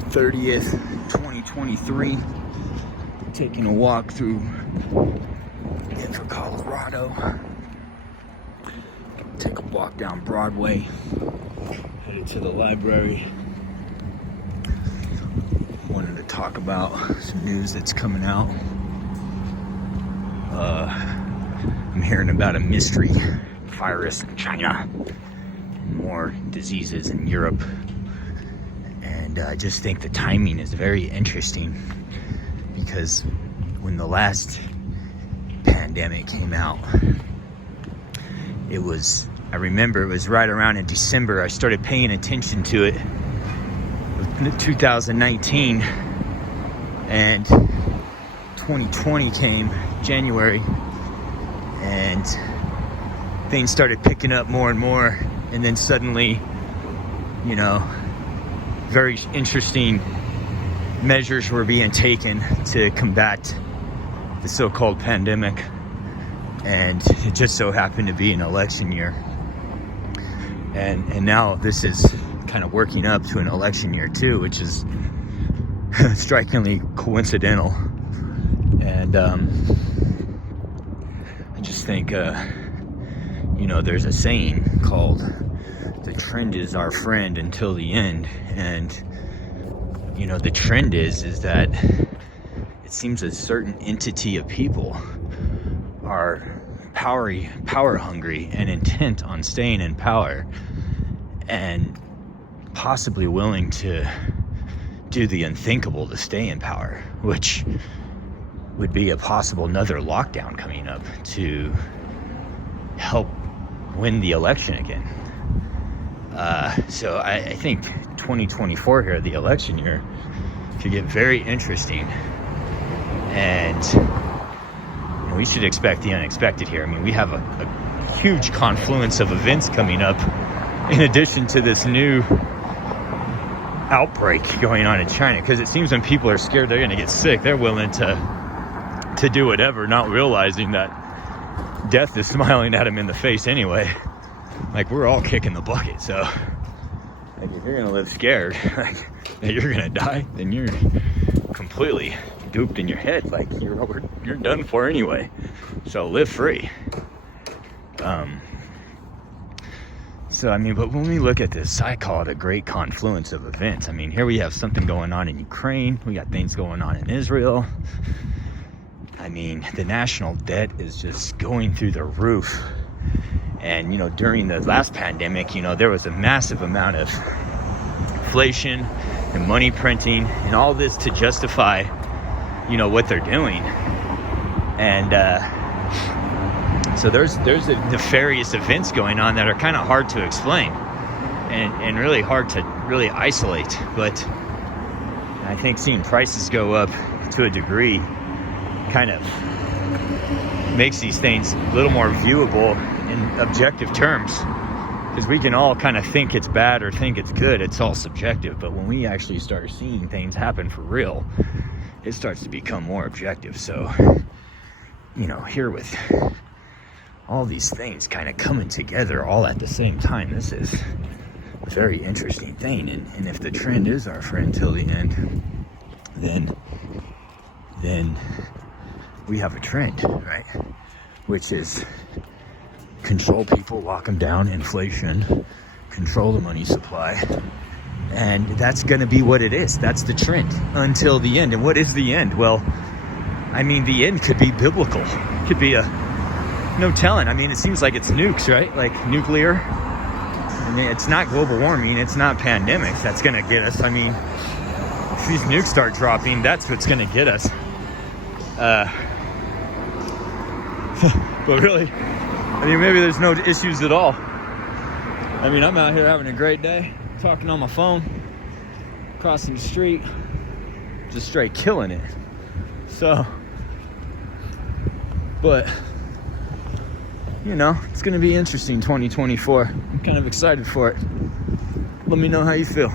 September 30th, 2023. Taking a walk through Denver, Colorado. Take a walk down Broadway. Headed to the library. Wanted to talk about some news that's coming out. I'm hearing about a mystery virus in China. More diseases in Europe. And I just think the timing is very interesting because when the last pandemic came out, I remember it was right around in December. I started paying attention to it in 2019, and 2020 came January, and things started picking up more and more, and then suddenly, very interesting measures were being taken to combat the so-called pandemic, and it just so happened to be an election year, and now this is kind of working up to an election year too, which is strikingly coincidental. And I just think there's a saying called "the trend is our friend until the end," and the trend is that it seems a certain entity of people are power hungry and intent on staying in power, and possibly willing to do the unthinkable to stay in power, which would be a possible another lockdown coming up to help win the election again. So I think 2024 here, the election year, could get very interesting, and we should expect the unexpected here. I mean, we have a huge confluence of events coming up in addition to this new outbreak going on in China, because it seems when people are scared they're going to get sick, they're willing to do whatever, not realizing that death is smiling at them in the face anyway. Like, we're all kicking the bucket. So like, if you're going to live scared like that you're going to die, then you're completely duped in your head. Like, you're done for anyway. So live free. But when we look at this, I call it a great confluence of events. I mean, here we have something going on in Ukraine. We got things going on in Israel. I mean, the national debt is just going through the roof. And, during the last pandemic, there was a massive amount of inflation and money printing and all this to justify, what they're doing. And so there's nefarious events going on that are kind of hard to explain and really hard to really isolate. But I think seeing prices go up to a degree kind of makes these things a little more viewable in objective terms, because we can all kind of think it's bad or think it's good. It's all subjective. But when we actually start seeing things happen for real, it starts to become more objective. So here with all these things kind of coming together all at the same time, this is a very interesting thing. And if the trend is our friend till the end, then we have a trend, right? Which is control people, lock them down, inflation, control the money supply. And that's going to be what it is. That's the trend until the end. And what is the end? Well, I mean, the end could be biblical. It could be no telling. I mean, it seems like it's nukes, right? Like nuclear. I mean, it's not global warming. It's not pandemics that's going to get us. I mean, if these nukes start dropping, that's what's going to get us. But really, I mean, maybe there's no issues at all. I mean, I'm out here having a great day, talking on my phone, crossing the street, just straight killing it. So, but, it's going to be interesting, 2024. I'm kind of excited for it. Let me know how you feel.